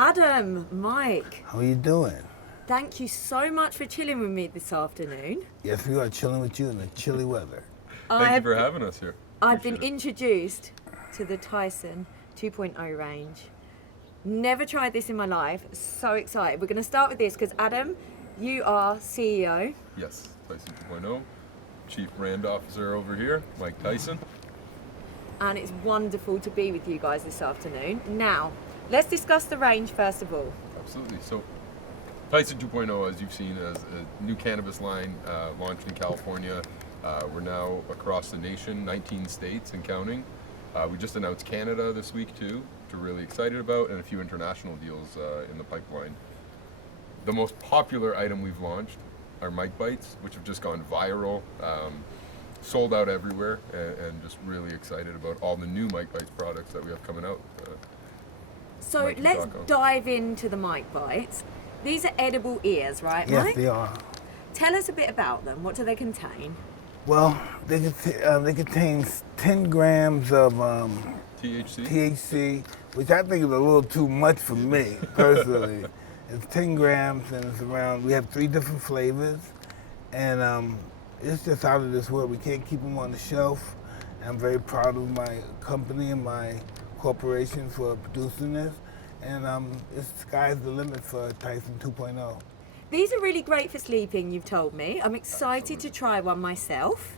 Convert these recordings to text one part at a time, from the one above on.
Adam, Mike, How are you doing? thank you so much for chilling with me this afternoon. Yes, we are chilling with you in the chilly weather. Thank you for having us here. I've been Appreciate introduced to the Tyson 2.0 range. Never tried this in my life. So excited. We're going to start with this because Adam, you are CEO. it. Yes, Tyson 2.0, Chief Brand Officer over here, Mike Tyson. And it's wonderful to be with you guys this afternoon. Now, let's discuss the range first of all. Absolutely. So, Tyson 2.0, as you've seen, is a new cannabis line launched in California. We're now across the nation, 19 states and counting. We just announced Canada this week too, which we're really excited about, and a few international deals in the pipeline. The most popular item we've launched are Mike Bites, which have just gone viral, sold out everywhere, and just really excited about all the new Mike Bites products that we have coming out. So Mikey let's Taco. dive into the Mike Bites. These are edible ears, right, Yes, Mike? they are. Tell us a bit about them. What do they contain? Well, they contain 10 grams of THC? THC, which I think is a little too much for me, personally. It's 10 grams and it's around, we have 3 different flavors, and it's just out of this world. We can't keep them on the shelf. I'm very proud of my company and my corporation for producing this, and it's sky's the limit for Tyson 2.0. These are really great for sleeping, you've told me. I'm excited to try one myself.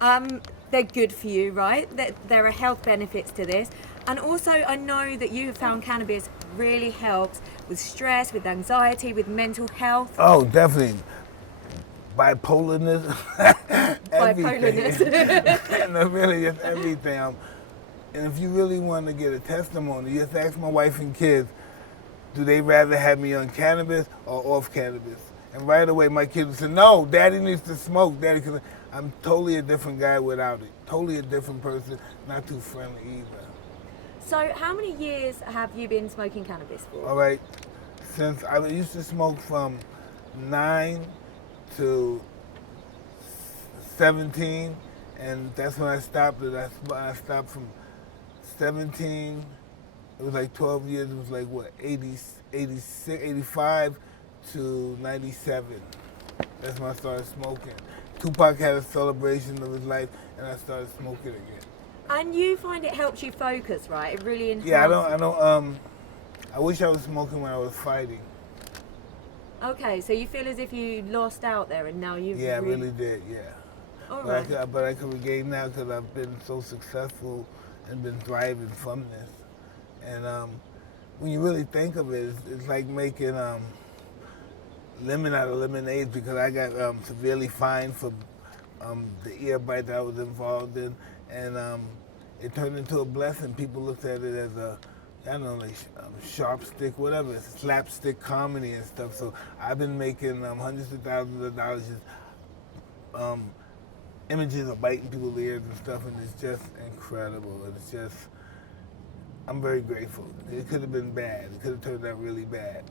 They're good for you, right? There are health benefits to this. And also, I know that you have found cannabis really helps with stress, with anxiety, with mental health. Oh, definitely. Bipolarness. Bipolarness. No, really, just everything. And if you really want to get a testimony, just ask my wife and kids, do they rather have me on cannabis or off cannabis? And right away, my kids would say, no, Daddy needs to smoke. Daddy, because I'm totally a different guy without it. Totally a different person, not too friendly either. So how many years have you been smoking cannabis for? All right, since I used to smoke from 9 to 17, and that's when I stopped it. I stopped from 17. It was like 12 years. It was like, what, 80, 86, 85 to 97. That's when I started smoking. Tupac had a celebration of his life, and I started smoking again. And you find it helps you focus, right? It really enhances. Yeah, I wish I was smoking when I was fighting. Okay, so you feel as if you lost out there, and now you've Yeah, I really did, yeah. All But right. I can regain now because I've been so successful and been thriving from this. And when you really think of it, it's like making lemon out of lemonade, because I got severely fined for the ear bite that I was involved in, and it turned into a blessing. People looked at it as a, I don't know, like sharp stick, whatever, slapstick comedy and stuff. So I've been making hundreds of thousands of dollars just images of biting people's ears and stuff, and it's just incredible. It's just, I'm very grateful. It could have been bad. It could have turned out really bad.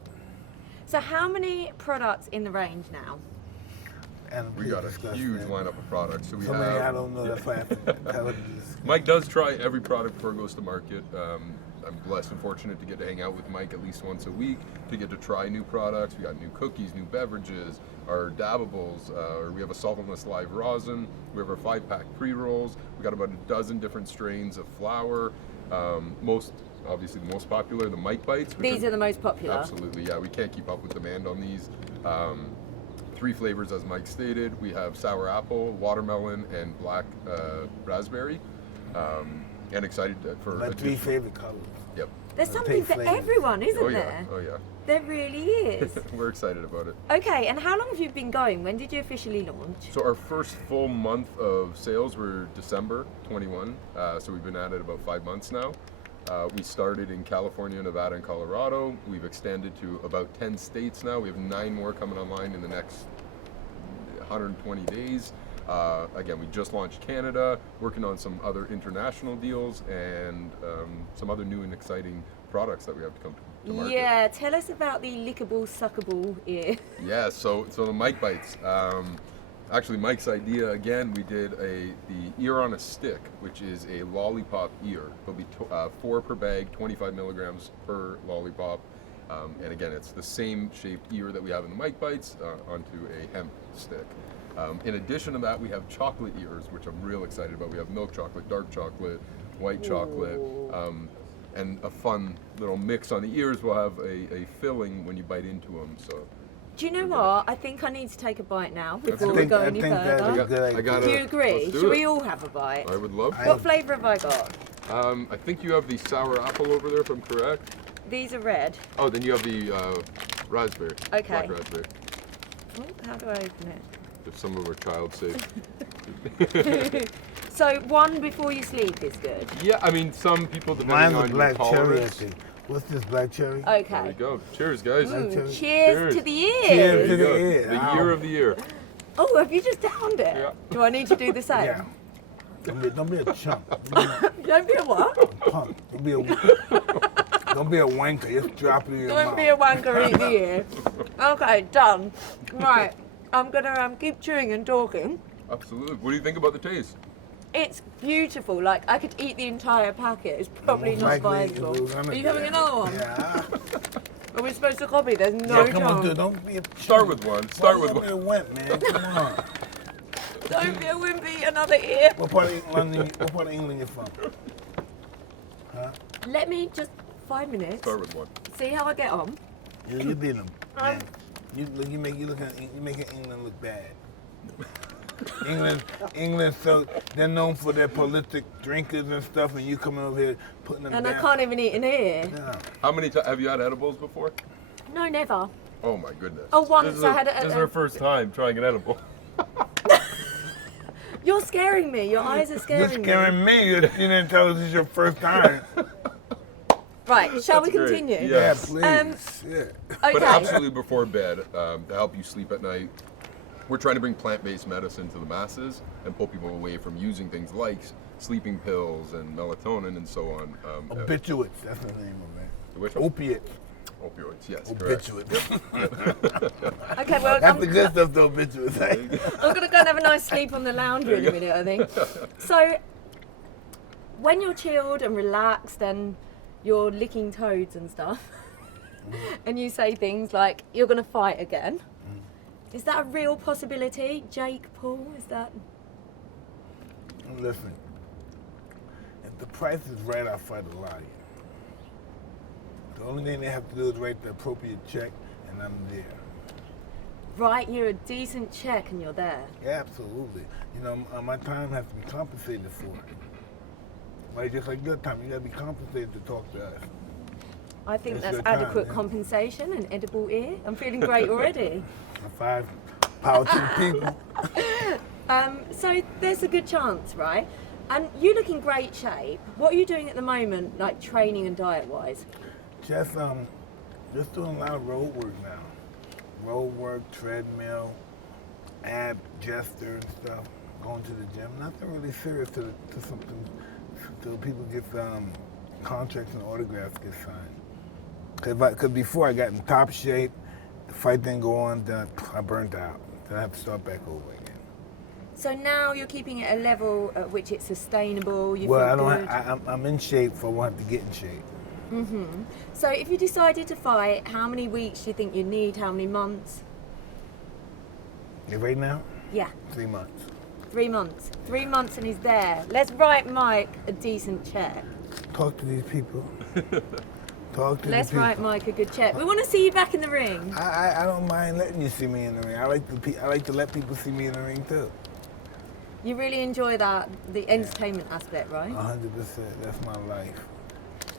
So how many products in the range now? And We got a huge lineup of products. So we So have. many I don't know. That's why I have to tell them this. Mike does try every product before it goes to market. I'm blessed and fortunate to get to hang out with Mike at least once a week to get to try new products. We got new cookies, new beverages, our dabbables. We have a solventless live rosin. We have our 5-pack pre-rolls. We got about a dozen different strains of flower. Obviously the most popular, the Mike Bites. These are the most popular. Absolutely, yeah. We can't keep up with demand on these. 3 flavors, as Mike stated. We have sour apple, watermelon, and black raspberry. And excited for My 3 favorite colors. Yep. There's Take something for flavors. everyone, isn't Oh yeah. there? Oh yeah. There really is. We're excited about it. Okay, and how long have you been going? When did you officially launch? So our first full month of sales were December 21. So we've been at it about 5 months now. We started in California, Nevada, and Colorado. We've extended to about 10 states now. We have 9 more coming online in the next 120 days. Again, we just launched Canada, working on some other international deals, and some other new and exciting products that we have to come to market. Yeah, tell us about the lickable, suckable ear. Yeah, so the Mike Bites. Actually, Mike's idea, again, we did the ear on a stick, which is a lollipop ear. There'll be 4 per bag, 25 milligrams per lollipop. And again, it's the same shaped ear that we have in the mic bites onto a hemp stick. In addition to that, we have chocolate ears, which I'm real excited about. We have milk chocolate, dark chocolate, white chocolate, and a fun little mix on the ears. We'll have a filling when you bite into them. So. Do you know what? I think I need to take a bite now before I we go any that's a further. good idea. Do you agree? Let's do Should it. we all have a bite? I would love to. What flavour have I got? I think you have the sour apple over there, if I'm correct. These are red. Oh, then you have the raspberry. Okay. Black raspberry. Oh, how do I open If some of our child safe. it? So one before you sleep is good. Yeah, I mean, some people, depending Mine's a on your black cherry, I tolerance. think. What's this, black cherry? There you Okay. go. Cheers, guys. Mm, Cheers. cheers to the ears. Cheers There to you the go. ear. The Ow. year of the year. Oh, have you just downed it? Yeah. Do I need to do the same? Yeah. Don't be a chump. Don't be a what? Punk. Don't be a wanker. Just drop it in your mouth. Don't be a wanker, eat the ear. Okay, done. Right, I'm gonna keep chewing and talking. Absolutely. What do you think about the taste? It's beautiful. Like I could eat the entire packet. It's probably Most not likely, if it viable. was Are under you having there. another one? Yeah. Are we supposed to copy? There's no Yeah, come on, dude. chance. Don't be a Start with one. Start with Why one. you went, man. Come on. Don't be a wimpy. Another ear. What part of England you from? Huh? Let me just 5 minutes. Start with one. See how I get on. You beat them. Man. You making England look bad. England, so they're known for their prolific drinkers and stuff, and you coming over here putting them And down. I can't even eat an ear. Yeah. How many times have you had edibles before? No, never. Oh my goodness. Oh, once I had This is our first time trying an edible. You're scaring me. Your eyes are You're scaring me. scaring me. You didn't tell us it's your first time. Right, shall we That's great. continue? Yeah. Yeah, Yes. please. Yeah. But Okay. absolutely before bed, to help you sleep at night, we're trying to bring plant-based medicine to the masses and pull people away from using things like sleeping pills and melatonin and so on. Obituates. That's the name of it. Which one? Opiates. Opioids, yes, correct. Obituates. Okay, well, That's the good stuff, the obituates. I'm going to go and have a nice sleep on the lounger in a minute, I think. So, when you're chilled and relaxed and you're licking toads and stuff, and you say things like, you're going to fight again, is that a real possibility? Jake Paul, is that? Listen, if the price is right, I'll fight a lot of you. The only thing they have to do is write the appropriate check, and I'm there. Right, you're a decent check and you're there. Yeah, absolutely. You know, my time has to be compensated for. Right, just like your time, you got to be compensated to talk to us. I think It's that's your time, adequate yeah. compensation, an edible ear. I'm feeling great already. Five power to the people. So there's a good chance, right? And you look in great shape. What are you doing at the moment, like training and diet-wise? Just doing a lot of road work now. Road work, treadmill, ab gesture and stuff. Going to the gym. Nothing really serious to something till people get contracts and autographs get signed. Because before I got in top shape, the fight didn't go on, then I burnt out. Then I have to start back over again. So now you're keeping it at a level at which it's sustainable. You Well, feel I good. don't. I'm in shape for what I have to get in shape. So if you decided to fight, how many weeks do you think you need? How many months? Yeah, right now, Yeah, 3 months. 3 months. 3 months and he's there. Let's write Mike a decent check. Talk to these people. Talk to Let's these people. write Mike a good check. We want to see you back in the ring. I don't mind letting you see me in the ring. I like to let people see me in the ring too. You really enjoy that, the entertainment aspect, right? 100%. That's my life.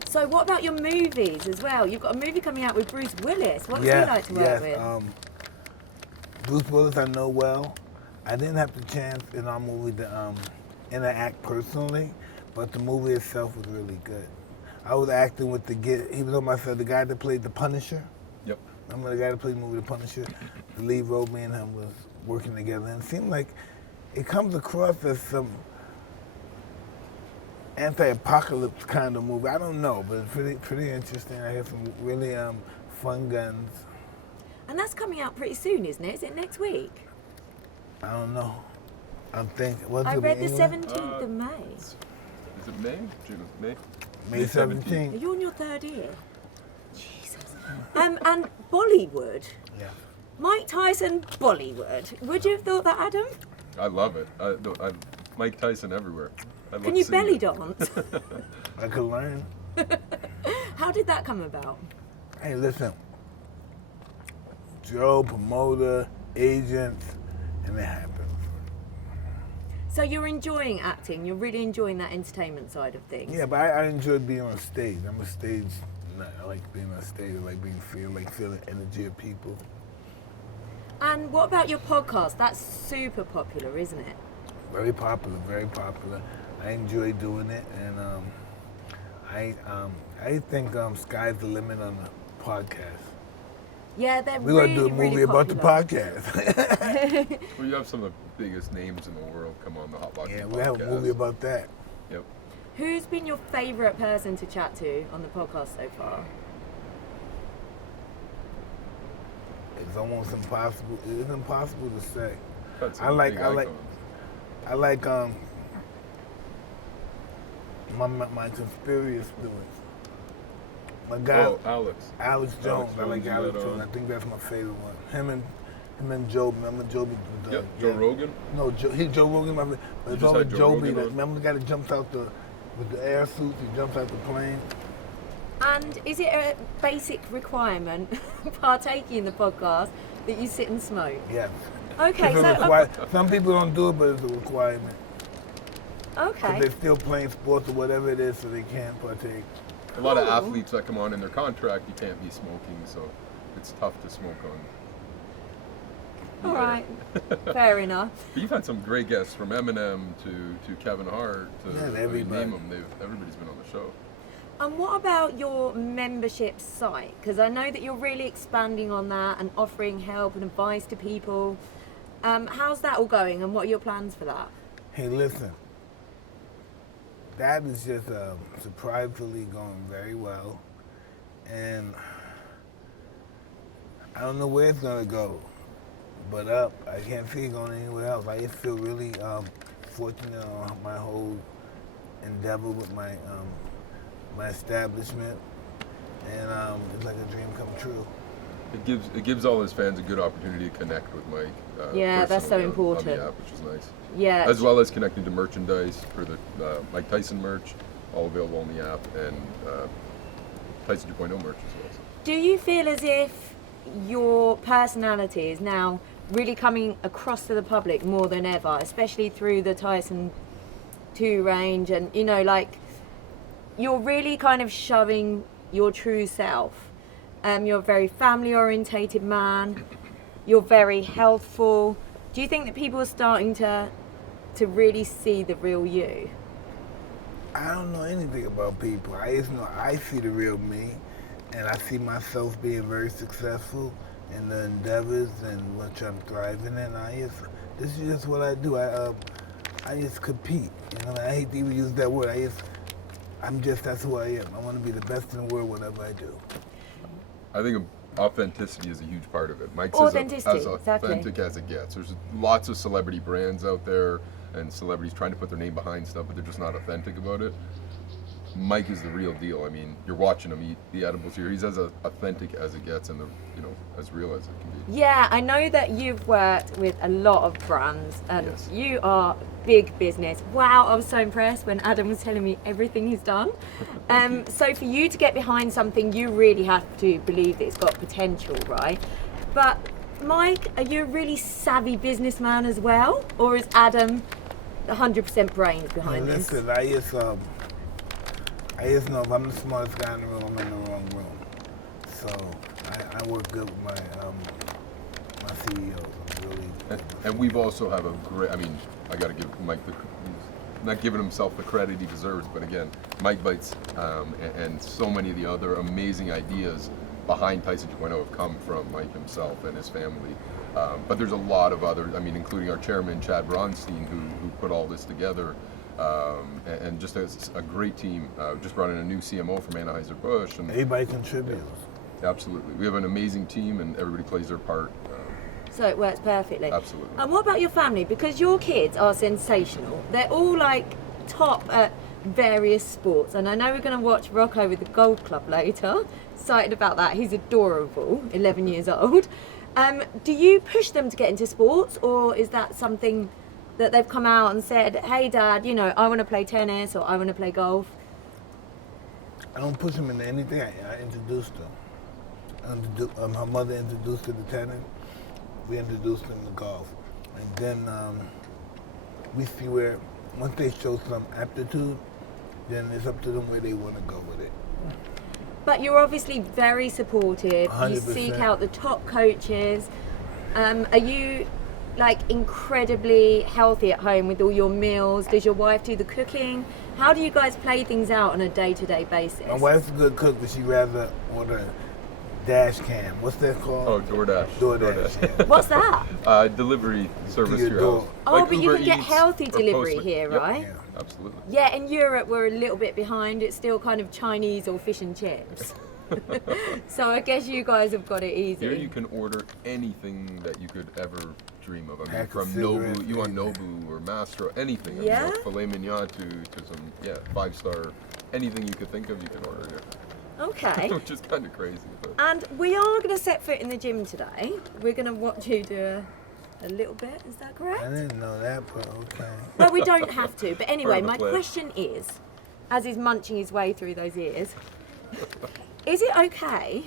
So what about your movies as well? You've got a movie coming out with Bruce Willis. What does he like to work with? Bruce Willis I know well. I didn't have the chance in our movie to interact personally, but the movie itself was really good. I was acting with he was on my side, the guy that played the Punisher. Yep. Remember the guy that played the movie The Punisher? The lead role, me and him was working together, and it seemed like it comes across as some anti-apocalypse kind of movie. I don't know, but it's pretty interesting. I have some really fun guns. And that's coming out pretty soon, isn't it? Is it next week? I don't know. I'm thinking. What's I it read in the England? 17th of May. Is it May? June? May? May Are 17th. you on your third year? Jesus. And Bollywood. Yeah. Mike Tyson, Bollywood. Would you have thought that, Adam? I love it. Mike Tyson everywhere. I love Can you seeing belly it. dance? I could learn. How did that come about? Hey, listen. Joe, promoter, agents, and it happened. So you're enjoying acting. You're really enjoying that entertainment side of things. Yeah, but I enjoy being on stage. I'm a stage nut. I like being on stage. I like feeling energy of people. And what about your podcast? That's super popular, isn't it? Very popular, very popular. I enjoy doing it, and I think sky's the limit on the podcast. Yeah, they're We're really, gonna do a movie really about the popular. podcast. Well, you have some of the biggest names in the world come on the Hot Boxing Yeah, podcast. we have a movie about that. Yep. Who's been your favourite person to chat to on the podcast so far? It's almost impossible. It's impossible to say. That's I like my conspiracy theories. My guy, Alex Jones. I like Jones, Alex you Jones. met, I think that's my favorite one. Him and Joby. Remember Joby? Yep, Joe Rogan. No, he's Joe Rogan. But it's just always had Joe Joby. Rogan on? Remember the guy that jumps out with the air suits? He jumps out the plane. And is it a basic requirement, partaking in the podcast, that you sit and smoke? Yes. Okay, It's a so some people don't do it, but it's a requirement. okay. They're still playing sports or whatever it is, so they can't partake. A lot of Cool. athletes that come on in their contract, you can't be smoking, so it's tough to smoke on. All right, fair enough. But you've had some great guests, from Eminem to Kevin Hart to Yeah, I mean, everybody. name them. Everybody's been on the show. And what about your membership site? Because I know that you're really expanding on that and offering help and advice to people. How's that all going, and what are your plans for that? Hey, listen. That is just surprisingly going very well. And I don't know where it's going to go, but up. I can't see it going anywhere else. I just feel really fortunate on my whole endeavor with my establishment. And it's like a dream come true. It gives all his fans a good opportunity to connect with Mike. Yeah, that's so personally on important. the app, which is nice. Yeah. As well as connecting to merchandise for the Mike Tyson merch, all available on the app, and Tyson 2.0 merch as well. Do you feel as if your personality is now really coming across to the public more than ever, especially through the Tyson 2 range, and like you're really kind of showing your true self? You're a very family orientated man. You're very healthful. Do you think that people are starting to really see the real you? I don't know anything about people. I just know I see the real me, and I see myself being very successful in the endeavors and which I'm thriving in. This is just what I do. I just compete. I hate to even use that word. That's who I am. I want to be the best in the world, whatever I do. I think authenticity is a huge part of it. Mike's Authenticity, as exactly. authentic as it gets. There's lots of celebrity brands out there and celebrities trying to put their name behind stuff, but they're just not authentic about it. Mike is the real deal. I mean, you're watching him eat the edibles here. He's as authentic as it gets, and as real as it can be. Yeah, I know that you've worked with a lot of brands, and Yes. you are big business. Wow, I was so impressed when Adam was telling me everything he's done. So for you to get behind something, you really have to believe that it's got potential, right? But Mike, are you a really savvy businessman as well, or is Adam 100% brains behind this? Listen, I just know if I'm the smartest guy in the room, I'm in the wrong room. So I work good with my CEOs. I'm really. And we've also have a great. I mean, I got to give Mike he's not giving himself the credit he deserves, but again, Mike Bites and so many of the other amazing ideas behind Tyson 2.0 have come from Mike himself and his family. But there's a lot of other. I mean, including our chairman Chad Bronstein, who put all this together. And just a great team. Just brought in a new CMO from Anheuser-Busch. And Everybody contributes. absolutely. We have an amazing team, and everybody plays their part. So it works perfectly. Absolutely. And what about your family? Because your kids are sensational. They're all like top at various sports, and I know we're going to watch Rocco with the golf club later. Excited about that. He's adorable, 11 years old. Do you push them to get into sports, or is that something that they've come out and said, hey Dad, I want to play tennis or I want to play golf? I don't push them into anything. I introduced them. Her mother introduced her to tennis. We introduced them to golf. And then we see where, once they show some aptitude, then it's up to them where they want to go with it. But you're obviously very supportive. 100%. You seek out the top coaches. Are you like incredibly healthy at home with all your meals? Does your wife do the cooking? How do you guys play things out on a day-to-day basis? My wife's a good cook, but she rather order dash cam. What's that called? Oh, DoorDash. DoorDash. Yeah. What's that? Delivery service To to your your door. house. Oh, Like but you Uber can get Eats healthy or delivery Postmates. here, Yep. right? Yeah. Absolutely. Yeah, in Europe we're a little bit behind. It's still kind of Chinese or fish and chips. So I guess you guys have got it easy. Here you can order anything that you could ever dream of. I mean, Pack of from cigarettes, Nobu, you want anything. Nobu or Mastro, anything. Yeah? I mean, like filet mignon to some, 5-star, anything you could think of, you can order here. Okay. Which is kind of crazy. But And we are going to set foot in the gym today. We're going to watch you do a little bit. Is that I correct? didn't know that, but okay. Well, we don't have to. But anyway, Part of the my plan. question is, as he's munching his way through those ears, is it okay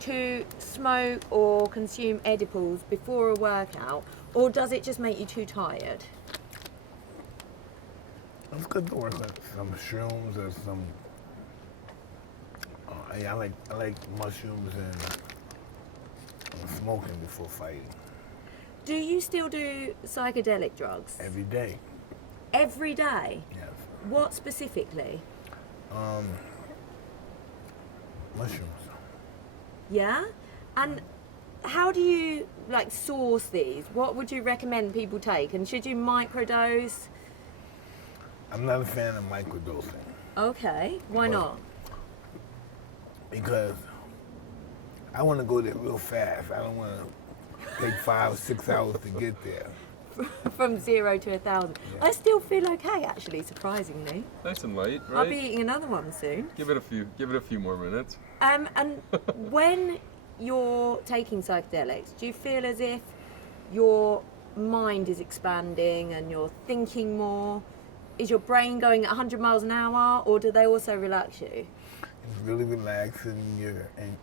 to smoke or consume edibles before a workout, or does it just make you too tired? It's good to work on some shrooms or some. I like mushrooms and smoking before fighting Do you still do psychedelic drugs? every day. Every day? Yes. What specifically? Mushrooms. Yeah? And how do you source these? What would you recommend people take? And should you microdose? I'm not a fan of microdosing Okay, why Well- not? because I want to go there real fast. I don't want to take 5 or 6 hours to get there. From 0 to 1,000. Yeah. I still feel okay, actually, surprisingly. nice and light, right? I'll be eating another one soon. Give it a few more minutes. And when you're taking psychedelics, do you feel as if your mind is expanding and you're thinking more? Is your brain going at 100 miles an hour, or do they also relax you? It's really relaxing. And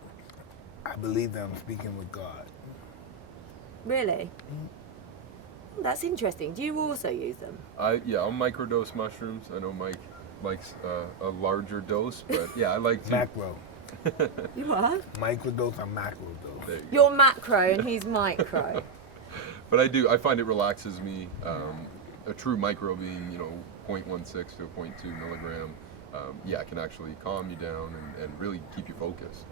I believe that I'm speaking with God. Really? That's interesting. Do you also use them? I'll microdose mushrooms. I know Mike likes a larger dose, but I like to. Macro. You are? Microdose or macrodose. There you go. You're macro and he's micro. But I find it relaxes me. A true micro being, 0.16 to a 0.2 milligram, can actually calm you down and really keep you focused.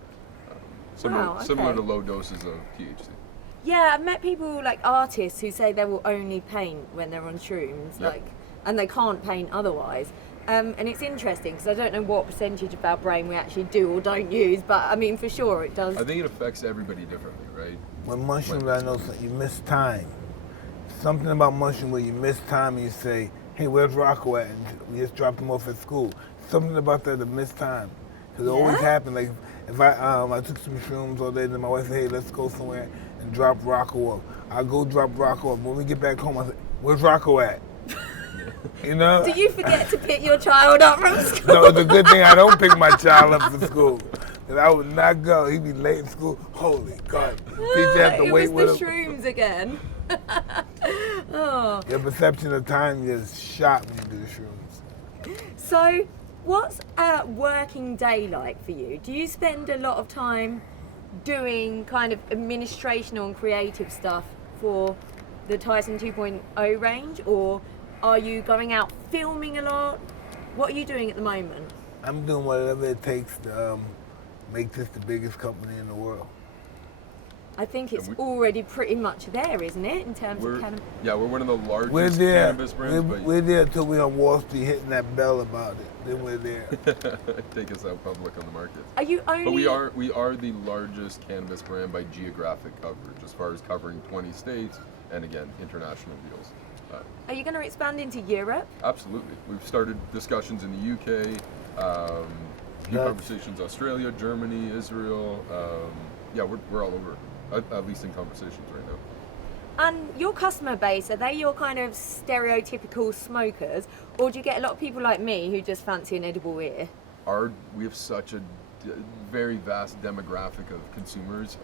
Similar to low doses of THC. Yeah, I've met people like artists who say they will only paint when they're on shrooms, Yep. and they can't paint otherwise. And it's interesting because I don't know what percentage of our brain we actually do or don't use, but I mean for sure it does. I think it affects everybody differently, right? With mushrooms, I know you miss time. Something about mushroom where you miss time and you say, hey, where's Rocco at? And we just dropped him off at school. Something about that to miss time. Because it always Yeah? happens. Like if I took some shrooms all day, then my wife said, hey, let's go somewhere and drop Rocco off. I'll go drop Rocco off. When we get back home, I say, where's Rocco at? You know? Do you forget to pick your child up from school? No, it's a good thing I don't pick my child up for school. Because I would not go. He'd be late in school. Holy God. Teacher have to It wait was with the him. shrooms again. Oh. Your perception of time is shot when you do the shrooms. So, what's a working day like for you? Do you spend a lot of time doing kind of administrational and creative stuff for the Tyson 2.0 range, or are you going out filming a lot? What are you doing at the moment? I'm doing whatever it takes to make this the biggest company in the world. I think it's And already pretty much there, isn't it, in terms of cannabis? We're one of the largest We're there. cannabis brands, We're there until we're on Wall Street hitting that bell about it. Then we're there. but take us out public on the market. Are you only? But we are the largest cannabis brand by geographic coverage, as far as covering 20 states and again international deals. Are you going to expand into Europe? Absolutely. We've started discussions in the UK, new Nice. conversations Australia, Germany, Israel. Yeah, we're all over, at least in conversations right now. And your customer base, are they your kind of stereotypical smokers, or do you get a lot of people like me who just fancy an edible ear? We have such a very vast demographic of consumers.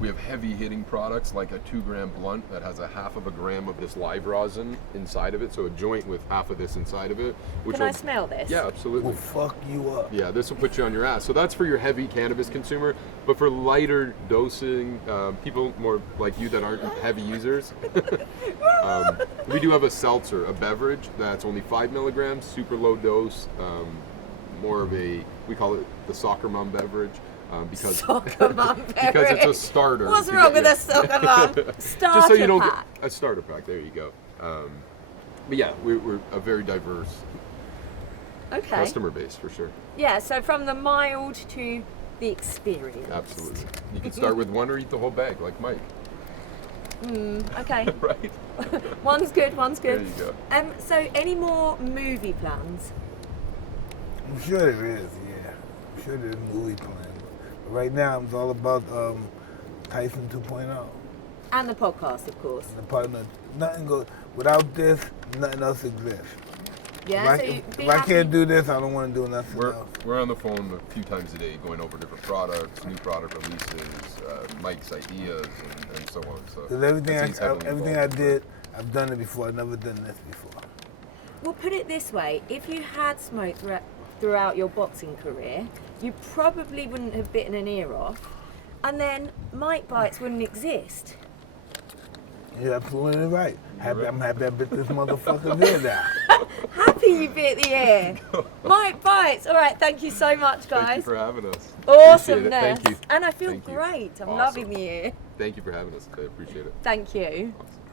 We have heavy hitting products like a 2-gram blunt that has a half of a gram of this live rosin inside of it, so a joint with half of this inside of it. Can I smell this? Yeah, absolutely. Will fuck you up. Yeah, this will put you on your ass. So that's for your heavy cannabis consumer, but for lighter dosing, people more like you that aren't heavy users, we do have a seltzer, a beverage that's only 5 milligrams, super low dose, more of a, we call it the soccer mom beverage. Because Soccer mum because it's a starter. What's wrong with a soccer mum? Starter Just so you don't pack. get a starter pack. There you go. But yeah, we're a very diverse Okay. customer base for sure. Yeah, so from the mild to the experience. Absolutely. You can start with one or eat the whole bag, like Mike. Okay. Right. One's good, one's good. There you go. So any more movie plans? I'm sure there is, yeah. I'm sure there's movie plans. But right now, it's all about Tyson 2.0. And the podcast, of course. The partner, nothing goes without this. Nothing else exists. Yeah, if so I, you be if I happy- can't do this, I don't want to do nothing else. We're on the phone a few times a day, going over different products, new product releases, Mike's ideas, and so on. So Because everything, he's heavily everything I involved. did, I've done it before. I've never done this before. Well, put it this way, if you had smoked throughout your boxing career, you probably wouldn't have bitten an ear off, and then Mike Bites wouldn't exist. You're absolutely right. I'm happy I bit this motherfucker ear down. Happy you bit the ear. Mike Bites. All right, thank you so much, Thank you guys. for having us. Awesomeness. Appreciate it. Thank you. And I feel Thank you. great. I'm Awesome. loving the ear. Thank you for having us. I appreciate it. Thank you. Awesome.